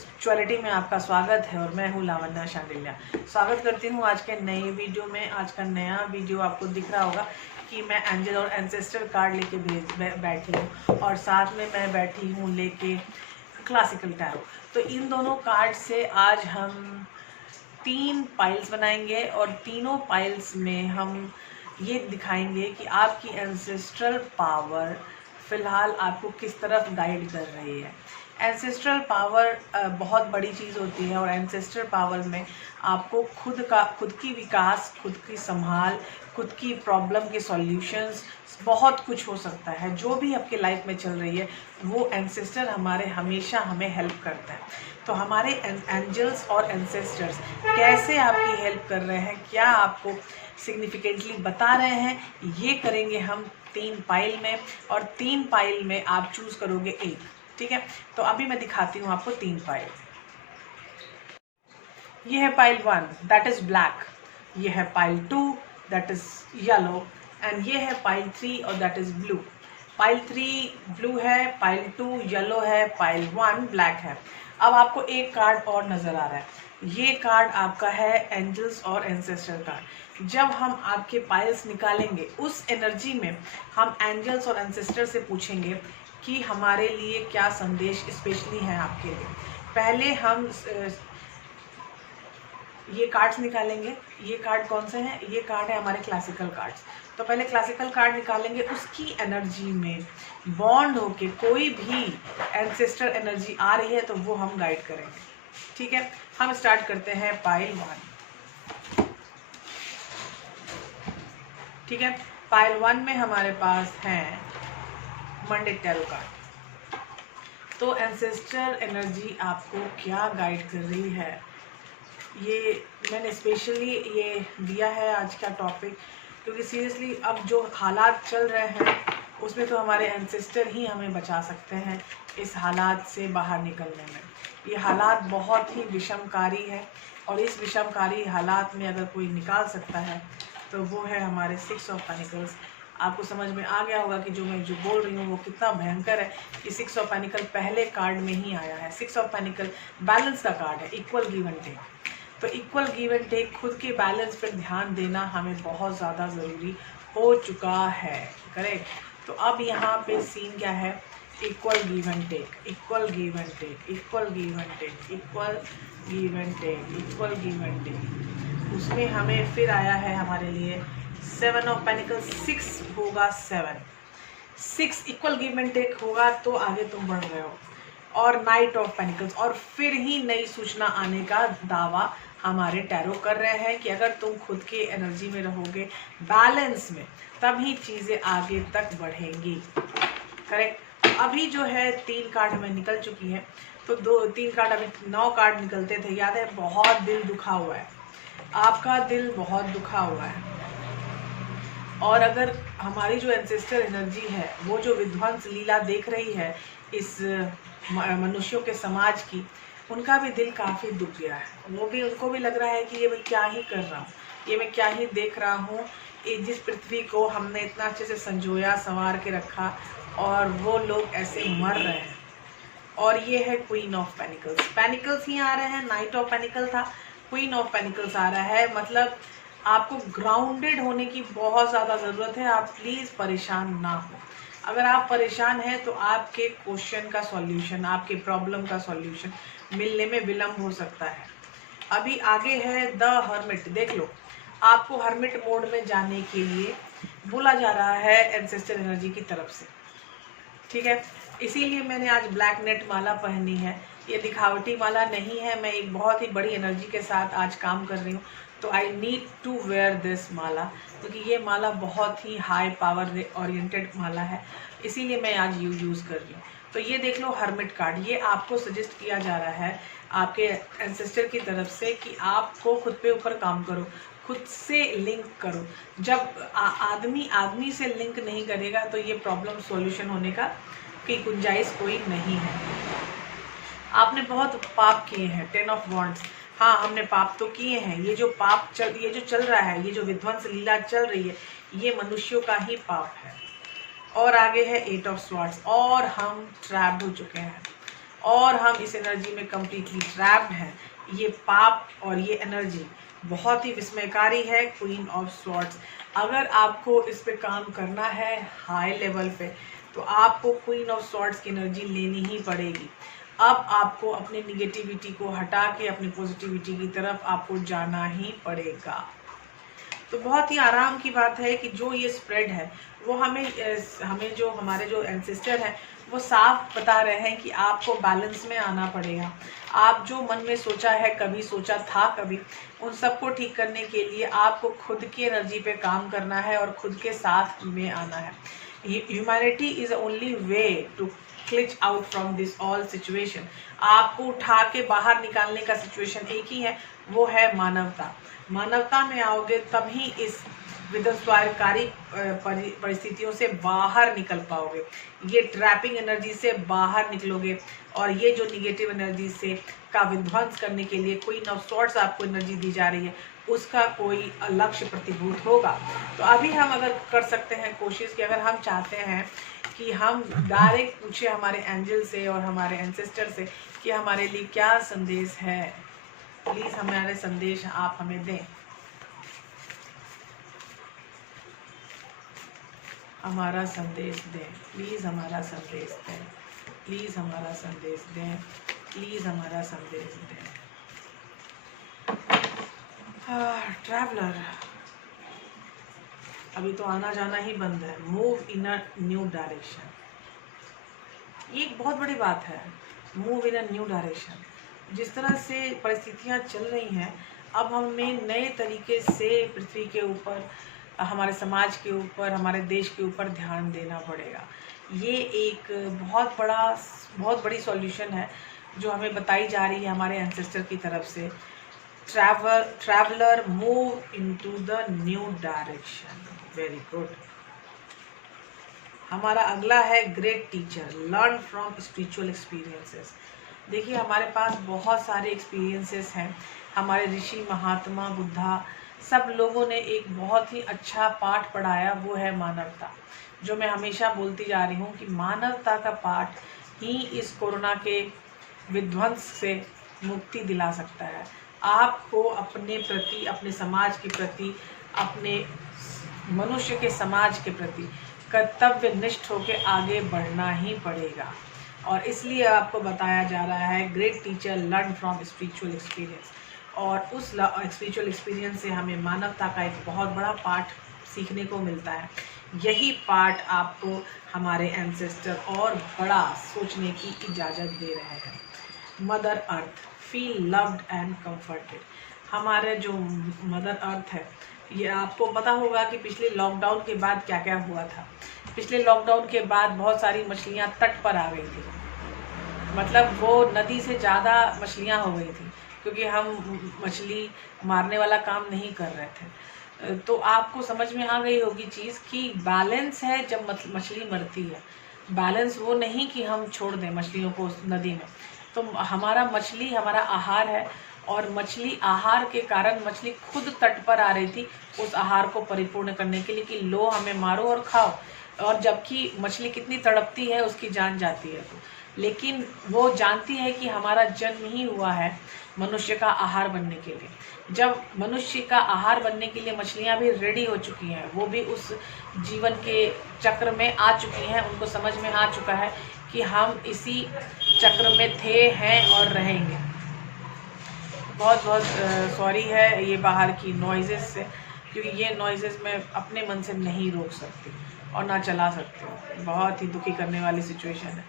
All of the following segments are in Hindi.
स्पिरिचुअलिटी में आपका स्वागत है और मैं हूँ लावण्या शांडिल्या। स्वागत करती हूँ आज के नए वीडियो में। आज का नया वीडियो आपको दिख रहा होगा कि मैं एंजल और एंसेस्टर कार्ड लेके बैठी हूँ और साथ में मैं बैठी हूँ लेके क्लासिकल टैरो। तो इन दोनों कार्ड से आज हम 3 पाइल्स बनाएंगे और तीनों पाइल्स में हम ये दिखाएंगे कि आपकी एंसेस्ट्रल पावर फिलहाल आपको किस तरफ गाइड कर रही है। एंसेस्ट्रल पावर बहुत बड़ी चीज़ होती है और एंसेस्ट्रल पावर में आपको खुद की विकास, खुद की संभाल, खुद की प्रॉब्लम के सॉल्यूशंस, बहुत कुछ हो सकता है। जो भी आपके लाइफ में चल रही है वो एंसेस्टर हमारे हमेशा हमें हेल्प करते हैं। तो हमारे एंजल्स और एंसेस्टर्स कैसे आपकी हेल्प कर रहे हैं, क्या आपको सिग्निफिकेंटली बता रहे हैं, ये करेंगे हम 3 पाइल में। और 3 पाइल में आप चूज करोगे एक, ठीक है। तो अभी मैं दिखाती हूँ आपको 3 पाइल। ये है पाइल 1 दैट इज ब्लैक, ये है pile 2 that is yellow and ये है पाइल 3 और that is blue. Pile 3 blue है, पाइल 2 येलो है, पाइल 1 ब्लैक है। अब आपको एक कार्ड और नजर आ रहा है, ये कार्ड आपका है एंजल्स और एंसेस्टर कार्ड। जब हम आपके पाइल्स निकालेंगे उस एनर्जी में हम एंजल्स और एंसेस्टर से पूछेंगे कि हमारे लिए क्या संदेश स्पेशली है आपके लिए। पहले हम ये कार्ड्स निकालेंगे। ये कार्ड कौन से हैं? ये कार्ड है हमारे क्लासिकल कार्ड्स। तो पहले क्लासिकल कार्ड निकालेंगे, उसकी एनर्जी में बॉन्ड होके कोई भी एंसेस्टर एनर्जी आ रही है तो वो हम गाइड करेंगे, ठीक है। हम स्टार्ट करते हैं पाइल 1, ठीक है। पाइल 1 में हमारे पास है मंडे टैरो कार्ड। तो एंसेस्टर एनर्जी आपको क्या गाइड कर रही है, ये मैंने स्पेशली ये दिया है आज का टॉपिक, क्योंकि सीरियसली अब जो हालात चल रहे हैं उसमें तो हमारे एंसेस्टर ही हमें बचा सकते हैं इस हालात से बाहर निकलने में। ये हालात बहुत ही विषमकारी है और इस विषमकारी हालात में अगर कोई निकाल सकता है तो वो है हमारे 6 ऑफ पेनिकल्स। आपको समझ में आ गया होगा कि मैं जो बोल रही हूँ वो कितना भयंकर है कि 6 ऑफ पेनिकल पहले कार्ड में ही आया है। 6 ऑफ पेनिकल बैलेंस का कार्ड है, इक्वल गिव एंड टेक। तो इक्वल गिव एंड टेक, खुद के बैलेंस पर ध्यान देना हमें बहुत ज़्यादा ज़रूरी हो चुका है, करेक्ट। तो अब यहाँ पे सीन क्या है, equal give and take, equal give and take, equal give and take, equal give and take, equal give and take. उसमें हमें फिर आया है हमारे लिए 7 ऑफ पेनिकल, 6 होगा 6 इक्वल गिव एंड टेक होगा तो आगे तुम बढ़ रहे हो। और नाइट ऑफ पेनिकल्स, और फिर ही नई सूचना आने का दावा हमारे टैरो कर रहे हैं कि अगर तुम खुद के एनर्जी में रहोगे, बैलेंस में, तभी चीज़ें आगे तक बढ़ेंगी, करेक्ट। अभी जो है 3 कार्ड हमें निकल चुकी है, तो 3 कार्ड, अभी 9 कार्ड निकलते थे, याद है। बहुत दिल दुखा हुआ है, आपका दिल बहुत दुखा हुआ है। और अगर हमारी जो एंसेस्टर एनर्जी है वो जो विध्वंस लीला देख रही है इस मनुष्यों के समाज की, उनका भी दिल काफ़ी दुख गया है। उनको भी लग रहा है कि ये मैं क्या ही कर रहा हूँ, ये मैं क्या ही देख रहा हूँ। जिस पृथ्वी को हमने इतना अच्छे से संजोया, संवार के रखा, और वो लोग ऐसे मर रहे हैं। और ये है क्वीन ऑफ पेनिकल्स, पेनिकल्स ही आ रहे हैं। नाइट ऑफ पेनिकल था, क्वीन ऑफ पेनिकल्स आ रहा है। मतलब आपको ग्राउंडेड होने की बहुत ज़्यादा ज़रूरत है। आप प्लीज़ परेशान ना हो। अगर आप परेशान हैं तो आपके क्वेश्चन का सॉल्यूशन, आपके प्रॉब्लम का सॉल्यूशन मिलने में विलम्ब हो सकता है। अभी आगे है द हर्मिट। देख लो, आपको हर्मिट मोड में जाने के लिए बोला जा रहा है एंसेस्टर एनर्जी की तरफ से, ठीक है। इसीलिए मैंने आज ब्लैक नेट माला पहनी है। ये दिखावटी माला नहीं है, मैं एक बहुत ही बड़ी एनर्जी के साथ आज काम कर रही हूँ, तो I need to wear this माला, क्योंकि ये माला बहुत ही हाई पावर ओरिएंटेड माला है, इसीलिए मैं आज यूज़ कर रही हूँ। तो ये देख लो हर्मिट कार्ड, ये आपको सजेस्ट किया जा रहा है आपके एंसेस्टर की तरफ से कि आपको खुद पे ऊपर काम करो, खुद से लिंक करो। जब आदमी से लिंक नहीं करेगा तो ये प्रॉब्लम सॉल्यूशन होने का की गुंजाइश कोई नहीं है। आपने बहुत पाप किए हैं, 10 ऑफ वॉन्ड्स। हाँ, हमने पाप तो किए हैं। ये जो चल रहा है, ये जो विध्वंस लीला चल रही है, ये मनुष्यों का ही पाप है। और आगे है 8 ऑफ स्वॉर्ड्स, और हम ट्रैप हो चुके हैं। और हम इस एनर्जी में कम्प्लीटली ट्रैप्ड हैं। ये पाप और ये एनर्जी बहुत ही विस्मयकारी है, क्वीन ऑफ स्वॉर्ड्स। अगर आपको इस पे काम करना है हाई लेवल पे, तो आपको क्वीन ऑफ स्वॉर्ड्स की एनर्जी लेनी ही पड़ेगी। अब आपको अपनी निगेटिविटी को हटा के अपनी पॉजिटिविटी की तरफ आपको जाना ही पड़ेगा। तो बहुत ही आराम की बात है कि जो ये स्प्रेड है वो हमें जो हमारे जो एंसेस्टर हैं वो साफ बता रहे हैं कि आपको बैलेंस में आना पड़ेगा। आप जो मन में सोचा है, कभी सोचा था कभी, उन सबको ठीक करने के लिए आपको खुद की एनर्जी पे काम करना है और खुद के साथ में आना है। Humanity is only way to clinch out from this all situation. आपको उठा के बाहर निकालने का सिचुएशन एक ही है, वो है मानवता। मानवता में आओगे तभी इस विध्वंसकारी परिस्थितियों से बाहर निकल पाओगे। ये ट्रैपिंग एनर्जी से बाहर निकलोगे और ये जो निगेटिव एनर्जी से का विध्वंस करने के लिए क्वीन ऑफ स्वॉर्ड्स आपको एनर्जी दी जा रही है, उसका कोई लक्ष्य प्रतिभूत होगा। तो अभी हम अगर कर सकते हैं कोशिश कि अगर हम चाहते हैं कि हम डायरेक्ट पूछे हमारे एंजल से और हमारे एंसेस्टर से कि हमारे लिए क्या संदेश है, प्लीज़ हमारे संदेश आप हमें दें। हमारा संदेश दें, प्लीज़ हमारा संदेश दें, प्लीज़ हमारा संदेश दें, प्लीज़ हमारा संदेश दें। ट्रैवलर, अभी तो आना जाना ही बंद है। Move in a new direction, ये एक बहुत बड़ी बात है। Move in a new direction. जिस तरह से परिस्थितियाँ चल रही हैं, अब हमें नए तरीके से पृथ्वी के ऊपर, हमारे समाज के ऊपर, हमारे देश के ऊपर ध्यान देना पड़ेगा। ये एक बहुत बड़ी सॉल्यूशन है जो हमें बताई जा रही है हमारे एंसेस्टर की तरफ से। Traveller, move into the new direction. Very good. हमारा अगला है great teacher, learn from spiritual experiences. देखिए, हमारे पास बहुत सारे एक्सपीरियंसेस हैं। हमारे ऋषि, महात्मा, बुद्धा, सब लोगों ने एक बहुत ही अच्छा पाठ पढ़ाया, वो है मानवता। जो मैं हमेशा बोलती जा रही हूँ कि मानवता का पाठ ही इस कोरोना के विध्वंस से मुक्ति दिला सकता है। आपको अपने प्रति, अपने समाज के प्रति, अपने मनुष्य के समाज के प्रति कर्तव्यनिष्ठ होकर आगे बढ़ना ही पड़ेगा। और इसलिए आपको बताया जा रहा है great teacher, learn from spiritual experience. और उस स्पिरिचुअल एक्सपीरियंस से हमें मानवता का एक बहुत बड़ा पाठ सीखने को मिलता है। यही पाठ आपको हमारे एंसेस्टर और बड़ा सोचने की इजाज़त दे रहे हैं। Mother earth, feel loved and comforted. हमारे जो मदर अर्थ है, ये आपको पता होगा कि पिछले लॉकडाउन के बाद क्या क्या हुआ था। पिछले लॉकडाउन के बाद बहुत सारी मछलियाँ तट पर आ गई थी, मतलब वो नदी से ज़्यादा मछलियाँ हो गई थी, क्योंकि हम मछली मारने वाला काम नहीं कर रहे थे। तो आपको समझ में आ गई होगी चीज़ कि बैलेंस है जब मछली मरती है। बैलेंस वो नहीं कि हम छोड़ दें मछलियों को नदी में। तो हमारा मछली हमारा आहार है, और मछली आहार के कारण मछली खुद तट पर आ रही थी उस आहार को परिपूर्ण करने के लिए कि लो हमें मारो और खाओ। और जबकि मछली कितनी तड़पती है, उसकी जान जाती है। तो लेकिन वो जानती है कि हमारा जन्म ही हुआ है मनुष्य का आहार बनने के लिए। जब मनुष्य का आहार बनने के लिए मछलियाँ भी रेडी हो चुकी हैं, वो भी उस जीवन के चक्र में आ चुकी हैं, उनको समझ में आ चुका है कि हम इसी चक्र में थे, हैं और रहेंगे। बहुत बहुत सॉरी है ये बाहर की नॉइज़ेस से, क्योंकि ये नॉइज़ेस मैं अपने मन से नहीं रोक सकती और ना चला सकती हूँ। बहुत ही दुखी करने वाली सिचुएशन है।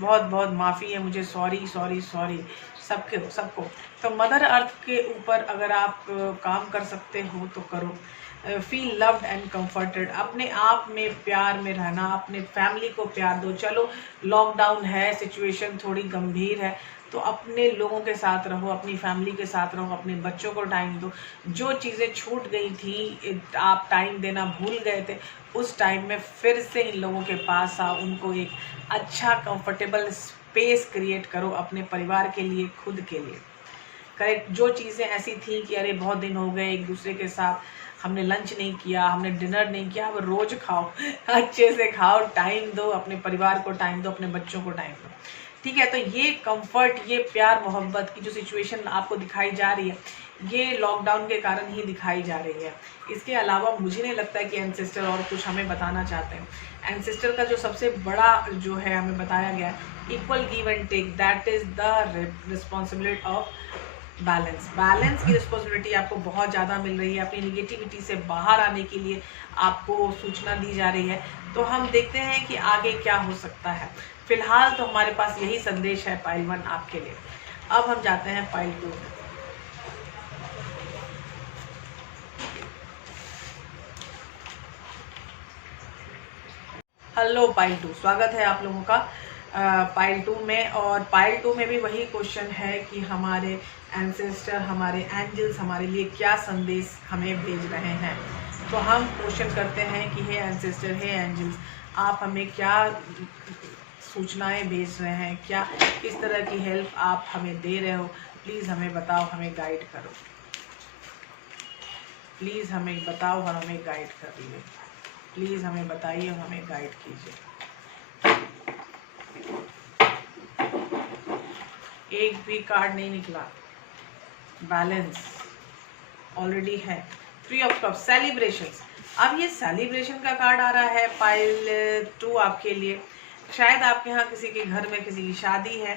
बहुत बहुत माफ़ी है मुझे, सॉरी सॉरी सॉरी सबको। तो मदर अर्थ के ऊपर अगर आप काम कर सकते हो तो करो। Feel loved and comforted. अपने आप में प्यार में रहना, अपने फैमिली को प्यार दो। चलो लॉकडाउन है, सिचुएशन थोड़ी गंभीर है, तो अपने लोगों के साथ रहो, अपनी फैमिली के साथ रहो, अपने बच्चों को टाइम दो। जो चीज़ें छूट गई थी, आप टाइम देना भूल गए थे, उस टाइम में फिर से इन लोगों के पास आओ, उनको एक अच्छा कंफर्टेबल स्पेस क्रिएट करो अपने परिवार के लिए, खुद के लिए। करेक्ट। जो चीज़ें ऐसी थी कि अरे बहुत दिन हो गए एक दूसरे के साथ हमने लंच नहीं किया, हमने डिनर नहीं किया, अब रोज़ खाओ, अच्छे से खाओ, टाइम दो, अपने परिवार को टाइम दो, अपने बच्चों को टाइम दो। ठीक है। तो ये कंफर्ट, ये प्यार मोहब्बत की जो सिचुएशन आपको दिखाई जा रही है, ये लॉकडाउन के कारण ही दिखाई जा रही है। इसके अलावा मुझे नहीं लगता है कि एंसेस्टर और कुछ हमें बताना चाहते हैं। एंसेस्टर का जो सबसे बड़ा जो है हमें बताया गया है, equal give and take, that is the responsibility of balance. Balance की रिस्पॉन्सिबिलिटी आपको बहुत ज़्यादा मिल रही है। अपनी निगेटिविटी से बाहर आने के लिए आपको सूचना दी जा रही है। तो हम देखते हैं कि आगे क्या हो सकता है। फिलहाल तो हमारे पास यही संदेश है पाइल 1 आपके लिए। अब हम जाते हैं पाइल 2 में। हेलो पाइल 2, स्वागत है आप लोगों का पाइल 2 में। और पाइल 2 में भी वही क्वेश्चन है कि हमारे एंसेस्टर, हमारे एंजल्स हमारे लिए क्या संदेश हमें भेज रहे हैं। तो हम क्वेश्चन करते हैं कि हे एंसेस्टर, हे एंजल्स, आप हमें क्या सूचनाएं भेज रहे हैं, क्या किस तरह की हेल्प आप हमें दे रहे हो। प्लीज़ हमें बताओ, हमें गाइड करो। प्लीज़ हमें बताओ और हमें गाइड करिए। प्लीज़ हमें बताइए और हमें गाइड कीजिए। एक भी कार्ड नहीं निकला। बैलेंस ऑलरेडी है। 3 ऑफ कप्स, सेलिब्रेशंस। अब ये सेलिब्रेशन का कार्ड आ रहा है पाइल 2 आपके लिए। शायद आपके यहाँ किसी के घर में किसी की शादी है।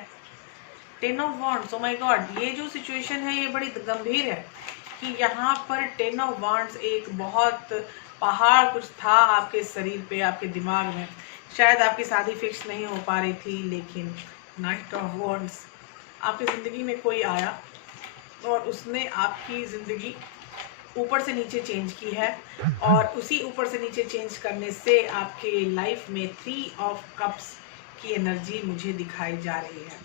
10 of wands, oh my God, ये जो सिचुएशन है ये बड़ी गंभीर है कि यहाँ पर 10 ऑफ वॉन्ड्स एक बहुत पहाड़ कुछ था आपके शरीर पे, आपके दिमाग में। शायद आपकी शादी फिक्स नहीं हो पा रही थी, लेकिन नाइट ऑफ वॉन्ड्स, आपकी ज़िंदगी में कोई आया और उसने आपकी ज़िंदगी ऊपर से नीचे चेंज की है। और उसी ऊपर से नीचे चेंज करने से आपके लाइफ में 3 ऑफ कप्स की एनर्जी मुझे दिखाई जा रही है।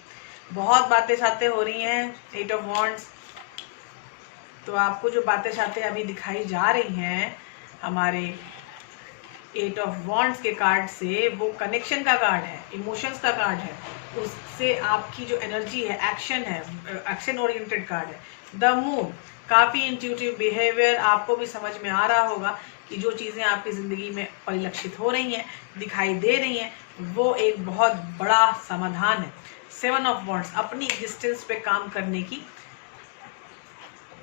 बहुत बातें शातें हो रही हैं। 8 ऑफ वॉन्ड्स, तो आपको जो बातें शातें अभी दिखाई जा रही हैं हमारे 8 ऑफ वॉन्ड्स के कार्ड से, वो कनेक्शन का कार्ड है, इमोशंस का कार्ड है। उससे आपकी जो एनर्जी है, एक्शन है, एक्शन ओरिएंटेड कार्ड है। द मून, काफ़ी इंट्यूटिव बिहेवियर, आपको भी समझ में आ रहा होगा कि जो चीज़ें आपकी ज़िंदगी में परिलक्षित हो रही हैं, दिखाई दे रही हैं, वो एक बहुत बड़ा समाधान है। 7 ऑफ वॉन्ड्स, अपनी एग्जिस्टेंस पे काम करने की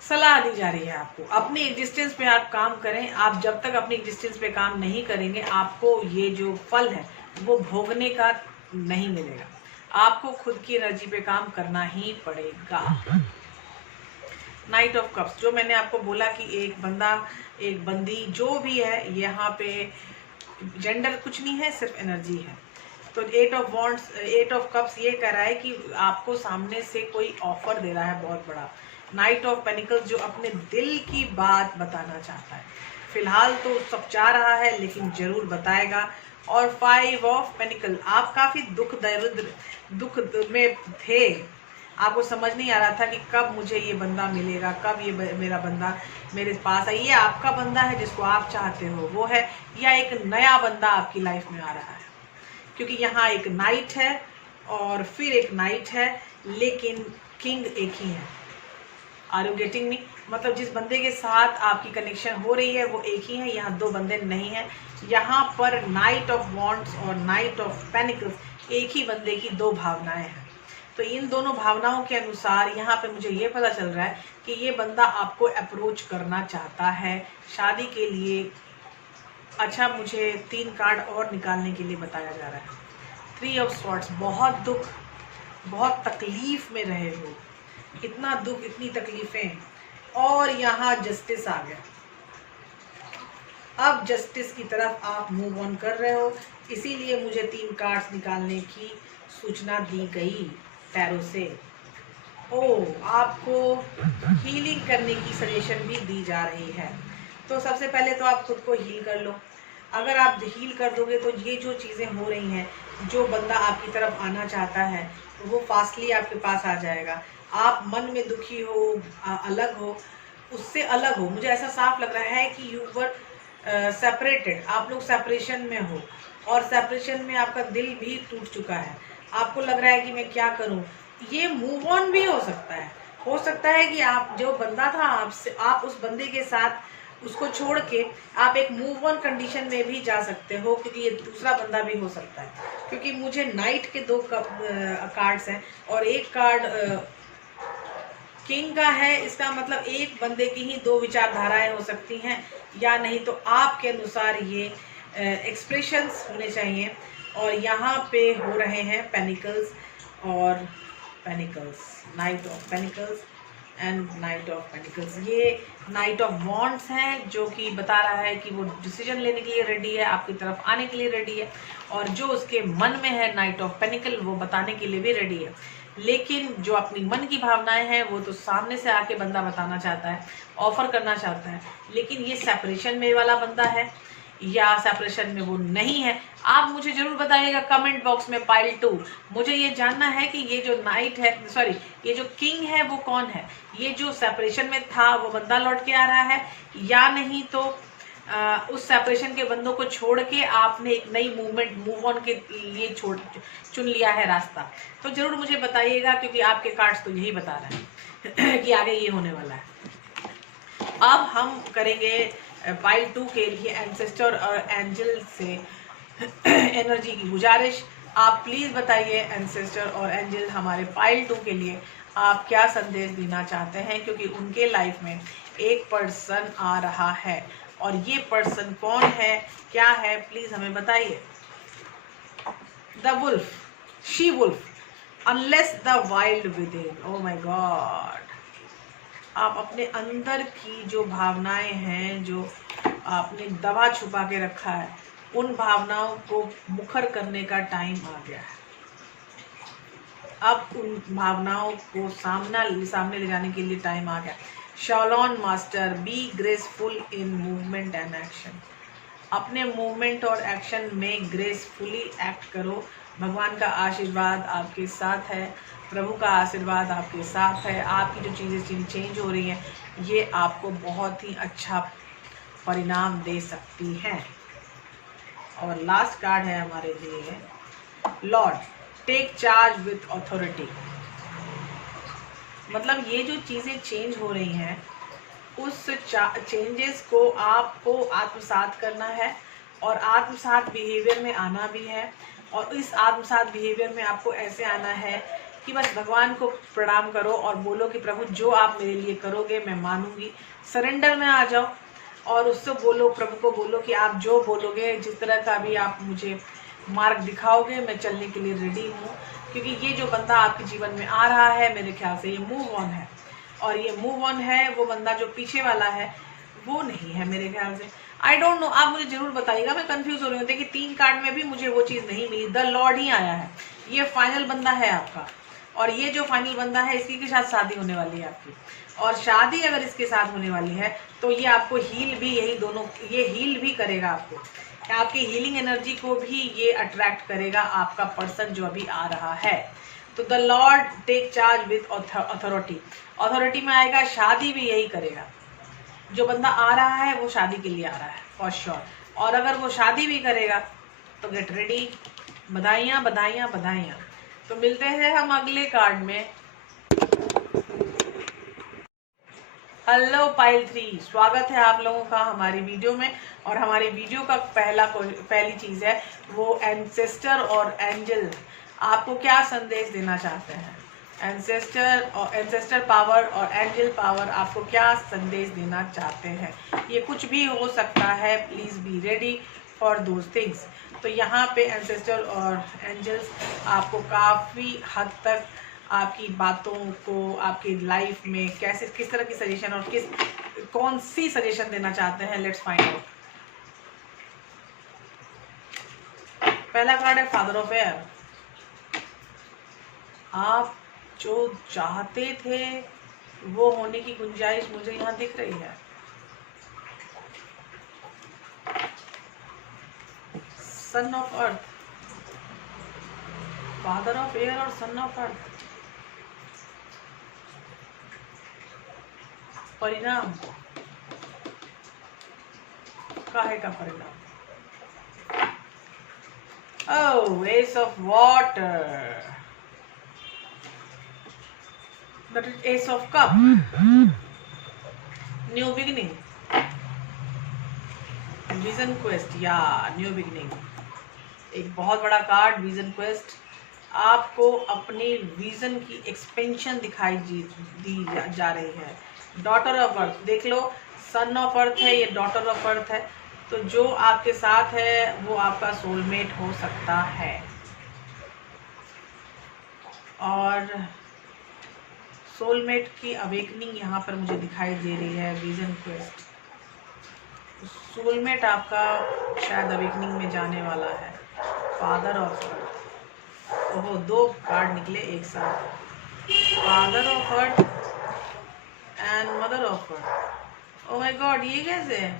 सलाह दी जा रही है आपको। अपनी एग्जिस्टेंस पे आप काम करें। आप जब तक अपनी एग्जिस्टेंस पे काम नहीं करेंगे, आपको ये जो फल है वो भोगने का नहीं मिलेगा। आपको खुद की एनर्जी पे काम करना ही पड़ेगा। नाइट ऑफ कप्स, जो मैंने आपको बोला कि एक बंदा, एक बंदी, जो भी है, यहाँ पे जेंडर कुछ नहीं है, सिर्फ एनर्जी है। तो 8 ऑफ वॉन्ड्स, 8 ऑफ कप्स ये कह रहा है कि आपको सामने से कोई ऑफर दे रहा है बहुत बड़ा। नाइट ऑफ पेनिकल्स, जो अपने दिल की बात बताना चाहता है। फिलहाल तो सब चाह रहा है लेकिन जरूर बताएगा। और 5 ऑफ पेनिकल, आप काफ़ी दुख में थे। आपको समझ नहीं आ रहा था कि कब मुझे ये बंदा मिलेगा, कब ये मेरा बंदा मेरे पास है। ये आपका बंदा है जिसको आप चाहते हो, वो है, या एक नया बंदा आपकी लाइफ में आ रहा है। क्योंकि यहाँ एक नाइट है और फिर एक नाइट है, लेकिन किंग एक ही है। Are you getting me? मतलब जिस बंदे के साथ आपकी कनेक्शन हो रही है वो एक ही है, यहाँ 2 बंदे नहीं हैं। यहाँ पर नाइट ऑफ वॉन्ड्स और नाइट ऑफ पेनिकल्स, एक ही बंदे की 2 भावनाएं हैं। तो इन दोनों भावनाओं के अनुसार यहाँ पे मुझे ये पता चल रहा है कि ये बंदा आपको अप्रोच करना चाहता है शादी के लिए। अच्छा, मुझे 3 कार्ड और निकालने के लिए बताया जा रहा है। 3 ऑफ स्वॉर्ड्स, बहुत दुख, बहुत तकलीफ में रहे हो, इतना दुख, इतनी तकलीफें, और यहाँ जस्टिस आ गया। अब जस्टिस की तरफ आप मूव ऑन कर रहे हो, इसीलिए मुझे 3 कार्ड्स निकालने की सूचना दी गई टैरो से। आपको हीलिंग करने की सजेशन भी दी जा रही है। तो सबसे पहले तो आप खुद को हील कर लो। अगर आप हील कर दोगे तो ये जो चीज़ें हो रही हैं, जो बंदा आपकी तरफ आना चाहता है वो फास्टली आपके पास आ जाएगा। आप मन में दुखी हो, अलग हो, उससे अलग हो। मुझे ऐसा साफ लग रहा है कि यू वर सेपरेटेड, आप लोग सेपरेशन में हो, और सेपरेशन में आपका दिल भी टूट चुका है। आपको लग रहा है कि मैं क्या करूं। ये मूव ऑन भी हो सकता है कि आप जो बंदा था आपसे, आप उस बंदे के साथ उसको छोड़ के आप एक मूव ऑन कंडीशन में भी जा सकते हो, क्योंकि ये दूसरा बंदा भी हो सकता है। क्योंकि मुझे नाइट के 2 कार्ड्स हैं और एक कार्ड किंग का है। इसका मतलब एक बंदे की ही 2 विचारधाराएं हो सकती हैं, या नहीं तो आपके अनुसार ये एक्सप्रेशंस होने चाहिए। और यहाँ पे हो रहे हैं पेनिकल्स और panicles, night of pentacles and night of pentacles. ये नाइट ऑफ वॉन्ड्स हैं, जो कि बता रहा है कि वो डिसीजन लेने के लिए रेडी है, आपकी तरफ आने के लिए रेडी है। और जो उसके मन में है नाइट ऑफ पेनिकल, वो बताने के लिए भी रेडी है। लेकिन जो अपनी मन की भावनाएं हैं वो तो सामने से आके बंदा बताना चाहता है, ऑफर करना चाहता है। लेकिन ये सेपरेशन में वाला बंदा है या सेपरेशन में वो नहीं है, आप मुझे जरूर बताइएगा कमेंट बॉक्स में। पाइल 2, मुझे ये जानना है कि ये जो नाइट है, सॉरी, ये जो किंग है वो कौन है। ये जो सेपरेशन में था वो बंदा लौट के आ रहा है, या नहीं तो उस सेपरेशन के बंदों को छोड़ के आपने एक नई मूवमेंट, मूव ऑन के लिए चुन लिया है रास्ता। तो जरूर मुझे बताइएगा, क्योंकि आपके कार्ड्स तो यही बता रहे हैं कि आगे ये होने वाला है। अब हम करेंगे पाइल 2 के लिए एंसेस्टर और एंजल से एनर्जी की गुजारिश। आप प्लीज बताइए एंसेस्टर और एंजल हमारे पाइल 2 के लिए आप क्या संदेश देना चाहते हैं, क्योंकि उनके लाइफ में एक पर्सन आ रहा है और ये पर्सन कौन है, क्या है, प्लीज हमें बताइए। The wolf, she wolf, unless the wild within. Oh my god, आप अपने अंदर की जो भावनाएं हैं, जो आपने दबा छुपा के रखा है, उन भावनाओं को मुखर करने का टाइम आ गया है। अब उन भावनाओं को सामने ले जाने के लिए टाइम आ गया। शॉलोन master, be graceful in movement and action. अपने मूवमेंट और एक्शन में ग्रेसफुली एक्ट करो। भगवान का आशीर्वाद आपके साथ है, प्रभु का आशीर्वाद आपके साथ है। आपकी जो चीज़ें चेंज हो रही हैं, ये आपको बहुत ही अच्छा परिणाम दे सकती हैं। और लास्ट कार्ड है हमारे लिए lord, take charge with authority. मतलब ये जो चीज़ें चेंज हो रही हैं, उस चेंजेस को आपको आत्मसात करना है और आत्मसात बिहेवियर में आना भी है। और इस आत्मसात बिहेवियर में आपको ऐसे आना है कि बस भगवान को प्रणाम करो और बोलो कि प्रभु जो आप मेरे लिए करोगे मैं मानूंगी। सरेंडर में आ जाओ और उससे बोलो, प्रभु को बोलो कि आप जो बोलोगे, जिस तरह का भी आप मुझे मार्ग दिखाओगे, मैं चलने के लिए रेडी हूँ। क्योंकि ये जो बंदा आपके जीवन में आ रहा है, मेरे ख्याल से ये मूव ऑन है। और ये मूव ऑन है, वो बंदा जो पीछे वाला है वो नहीं है मेरे ख्याल से। आई डोंट नो, आप मुझे जरूर बताइएगा, मैं कंफ्यूज हो रही हूँ। देखिए 3 कार्ड में भी मुझे वो चीज़ नहीं मिली, द लॉर्ड ही आया है। ये फाइनल बंदा है आपका, और ये जो फाइनल बंदा है इसकी के साथ शादी होने वाली है आपकी। और शादी अगर इसके साथ होने वाली है तो ये आपको हील भी, यही दोनों, ये हील भी करेगा आपको, आपकी हीलिंग एनर्जी को भी ये अट्रैक्ट करेगा, आपका पर्सन जो अभी आ रहा है। तो the lord take charge with authority, authority में आएगा, शादी भी यही करेगा। जो बंदा आ रहा है वो शादी के लिए आ रहा है फॉर श्योर। और अगर वो शादी भी करेगा तो गेट रेडी। बधाइयाँ बधाइयाँ बधाइयाँ। तो मिलते हैं हम अगले कार्ड में। हेलो पाइल 3, स्वागत है आप लोगों का हमारी वीडियो में। और हमारी वीडियो का पहली चीज़ है वो एंसेस्टर और एंजल आपको क्या संदेश देना चाहते हैं। एंसेस्टर पावर और एंजल पावर आपको क्या संदेश देना चाहते हैं। ये कुछ भी हो सकता है, please be ready for those things. तो यहाँ पे एंसेस्टर और एंजल्स आपको काफ़ी हद तक आपकी बातों को, आपकी लाइफ में कैसे, किस तरह की सजेशन और कौन सी सजेशन देना चाहते हैं, लेट्स फाइंड आउट। पहला कार्ड है फादर ऑफ एयर। आप जो चाहते थे वो होने की गुंजाइश मुझे यहाँ दिख रही है। Son of earth, father of air और सन ऑफ अर्थ। परिणाम, काहे का परिणाम। Oh, ace of water, that is ace of cup, new beginning. Vision quest या न्यू बिगनिंग, एक बहुत बड़ा कार्ड विजन क्वेस्ट। आपको अपने विजन की एक्सपेंशन दिखाई दी जा रही है। डॉटर ऑफ अर्थ देख लो, सन ऑफ अर्थ है, ये डॉटर ऑफ अर्थ है। तो जो आपके साथ है वो आपका सोलमेट हो सकता है। और सोलमेट की अवेकनिंग यहाँ पर मुझे दिखाई दे रही है विजन क्वेस्ट। सोलमेट आपका शायद अवेकनिंग में जाने वाला है। फादर ऑफ अर्थ, ओहो 2 कार्ड निकले एक साथ, father of earth and mother of earth. Oh my God, ये कैसे है?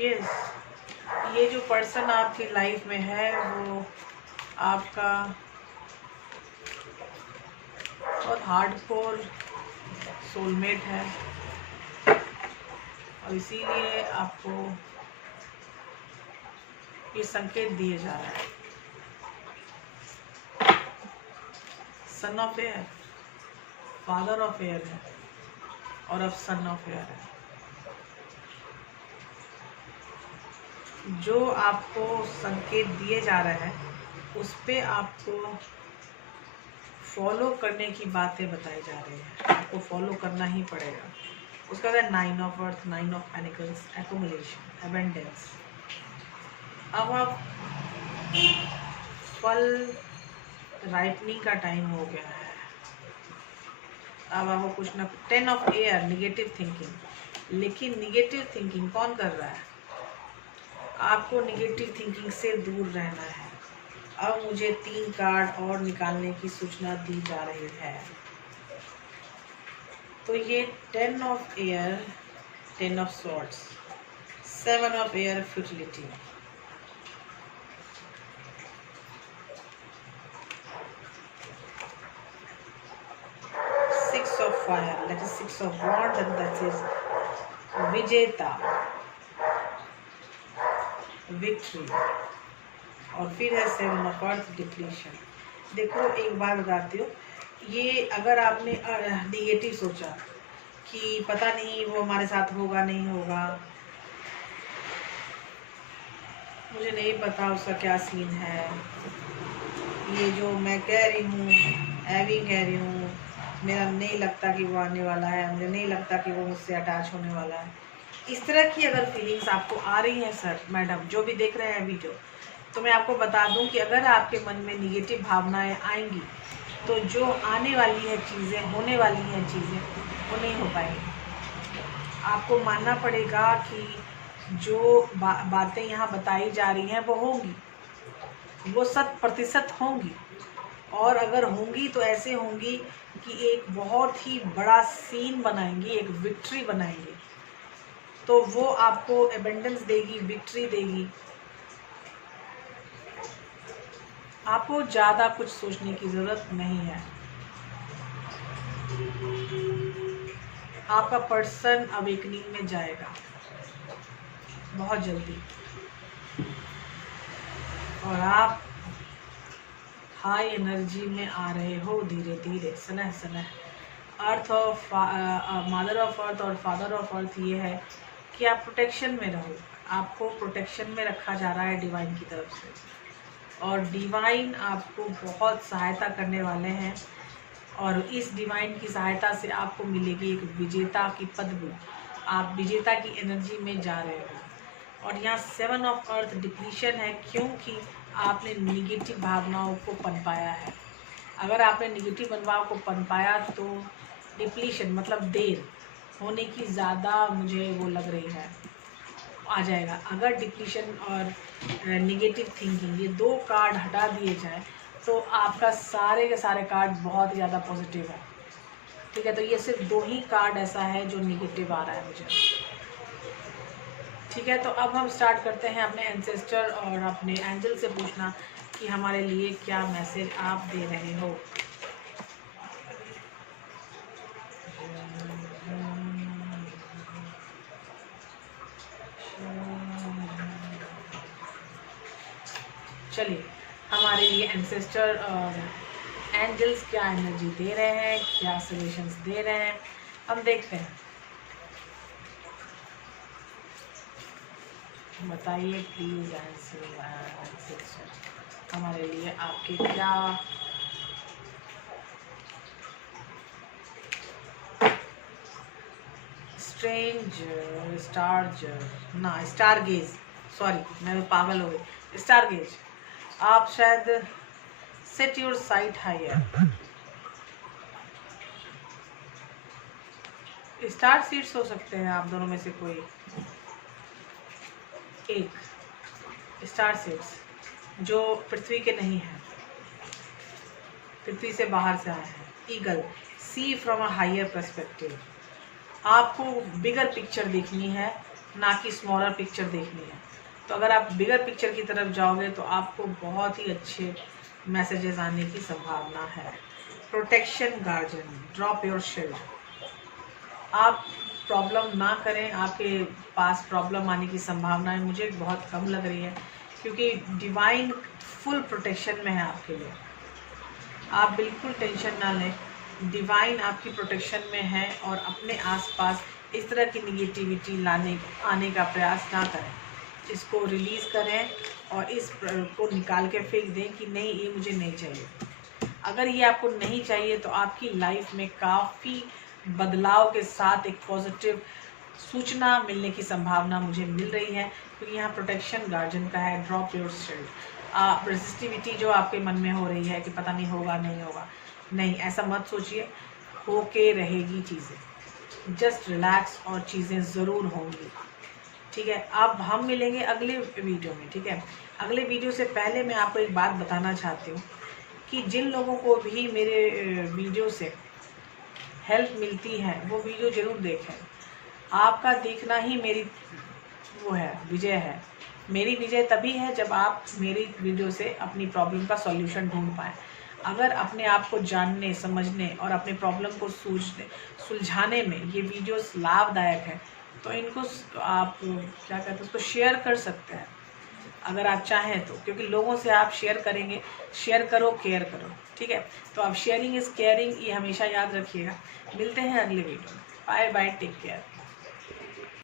यस, ये जो पर्सन आपकी लाइफ में है वो आपका बहुत हार्डकोर सोलमेट है, और इसीलिए आपको ये संकेत दिए जा रहा है। Son of air, father of air है, और अब सन ऑफ एयर है। जो आपको संकेत दिए जा रहे हैं उस पे आपको फॉलो करने की बातें बताई जा रही है। आपको फॉलो करना ही पड़ेगा। उसका है 9 of earth, 9 of pentacles, accumulation, abundance. अब आप फल राइपनिंग का टाइम हो गया है। अब आपको कुछ ना, 10 ऑफ एयर, निगेटिव थिंकिंग। लेकिन निगेटिव थिंकिंग कौन कर रहा है? आपको निगेटिव थिंकिंग से दूर रहना है। अब मुझे 3 कार्ड और निकालने की सूचना दी जा रही है। तो ये 10 of air, 10 of swords, 7 of air, futility, 6 of fire, that is 6 of wands, and that is विजेता, विक्ट्री, और फिर है 7 ऑफ अर्थ, डिप्लीशन। देखो एक बात बताती हूँ, ये अगर आपने निगेटिव सोचा कि पता नहीं वो हमारे साथ होगा नहीं होगा, मुझे नहीं पता उसका क्या सीन है, ये जो मैं कह रही हूँ ऐवी कह रही हूँ, मेरा नहीं लगता कि वो आने वाला है, मुझे नहीं लगता कि वो मुझसे अटैच होने वाला है, इस तरह की अगर फीलिंग्स आपको आ रही हैं सर, मैडम जो भी देख रहे हैं वीडियो, तो मैं आपको बता दूं कि अगर आपके मन में निगेटिव भावनाएं आएंगी तो जो आने वाली है चीज़ें, होने वाली हैं चीज़ें, वो नहीं हो पाएंगी। आपको मानना पड़ेगा कि जो बातें यहाँ बताई जा रही हैं वो होंगी, वो 100% होंगी, और अगर होंगी तो ऐसे होंगी कि एक बहुत ही बड़ा सीन बनाएंगी, एक विक्ट्री बनाएंगी। तो वो आपको एबंडेंस देगी, विक्ट्री देगी। आपको ज़्यादा कुछ सोचने की ज़रूरत नहीं है। आपका पर्सन अवेकनिंग में जाएगा बहुत जल्दी, और आप हाई एनर्जी में आ रहे हो धीरे धीरे, सनह सनह। Earth of mother of earth और फादर ऑफ अर्थ ये है कि आप प्रोटेक्शन में रहो। आपको प्रोटेक्शन में रखा जा रहा है डिवाइन की तरफ से, और डिवाइन आपको बहुत सहायता करने वाले हैं, और इस डिवाइन की सहायता से आपको मिलेगी एक विजेता की पदवी। आप विजेता की एनर्जी में जा रहे हो। और यहाँ 7 ऑफ अर्थ डिप्लीशन है, क्योंकि आपने निगेटिव भावनाओं को पनपाया है। अगर आपने निगेटिव भावनाओं को पनपाया तो डिप्लीशन मतलब देर होने की ज़्यादा मुझे वो लग रही है, आ जाएगा। अगर डिप्लीशन और निगेटिव थिंकिंग ये 2 कार्ड हटा दिए जाए तो आपका सारे के सारे कार्ड बहुत ज़्यादा पॉजिटिव है। ठीक है, तो ये सिर्फ 2 ही कार्ड ऐसा है जो निगेटिव आ रहा है मुझे। ठीक है, तो अब हम स्टार्ट करते हैं अपने एंसेस्टर और अपने एंजल से पूछना कि हमारे लिए क्या मैसेज आप दे रहे हो। चलिए, हमारे लिए एंसेस्टर और एंजल्स क्या एनर्जी दे रहे हैं, क्या सजेशंस दे रहे हैं, हम देखते हैं। बताइए प्लीज आंसर हमारे लिए आपके क्या स्ट्रेंजर स्टारजर ना स्टारगेज, सॉरी मैं पागल हो गई, स्टारगेज। आप शायद set your sight higher, star seeds हो सकते हैं आप दोनों में से कोई एक, स्टार सीड्स जो पृथ्वी के नहीं हैं, पृथ्वी से बाहर से आए हैं। Eagle, see from a higher perspective. आपको बिगर पिक्चर देखनी है, ना कि स्मॉलर पिक्चर देखनी है। तो अगर आप बिगर पिक्चर की तरफ जाओगे तो आपको बहुत ही अच्छे मैसेजेस आने की संभावना है। Protection guardian, drop your shield. आप प्रॉब्लम ना करें, आपके पास प्रॉब्लम आने की संभावनाएं मुझे बहुत कम लग रही है, क्योंकि डिवाइन फुल प्रोटेक्शन में है आपके लिए। आप बिल्कुल टेंशन ना लें, डिवाइन आपकी प्रोटेक्शन में है, और अपने आसपास इस तरह की निगेटिविटी आने का प्रयास ना करें। इसको रिलीज़ करें और इस को निकाल के फेंक दें कि नहीं, ये मुझे नहीं चाहिए। अगर ये आपको नहीं चाहिए तो आपकी लाइफ में काफ़ी बदलाव के साथ एक पॉजिटिव सूचना मिलने की संभावना मुझे मिल रही है, क्योंकि यहाँ प्रोटेक्शन गार्जियन का है। Drop your shield. रेजिस्टिविटी जो आपके मन में हो रही है कि पता नहीं होगा नहीं होगा, नहीं, ऐसा मत सोचिए, होके रहेगी चीज़ें। जस्ट रिलैक्स और चीज़ें ज़रूर होंगी, ठीक है। अब हम मिलेंगे अगले वीडियो में, ठीक है। अगले वीडियो से पहले मैं आपको एक बात बताना चाहती हूँ कि जिन लोगों को भी मेरे वीडियो से हेल्प मिलती है वो वीडियो ज़रूर देखें। आपका देखना ही मेरी वो है, विजय है। मेरी विजय तभी है जब आप मेरी वीडियो से अपनी प्रॉब्लम का सॉल्यूशन ढूंढ पाएँ। अगर अपने आप को जानने, समझने और अपने प्रॉब्लम को सुलझाने में ये वीडियोस लाभदायक है, तो इनको आप क्या कहते हैं, उसको शेयर कर सकते हैं अगर आप चाहें तो, क्योंकि लोगों से आप शेयर करेंगे। शेयर करो, केयर करो, ठीक है। तो आप शेयरिंग इज़ केयरिंग, ये हमेशा याद रखिएगा। मिलते हैं अगले वीडियो में। Bye bye, take care.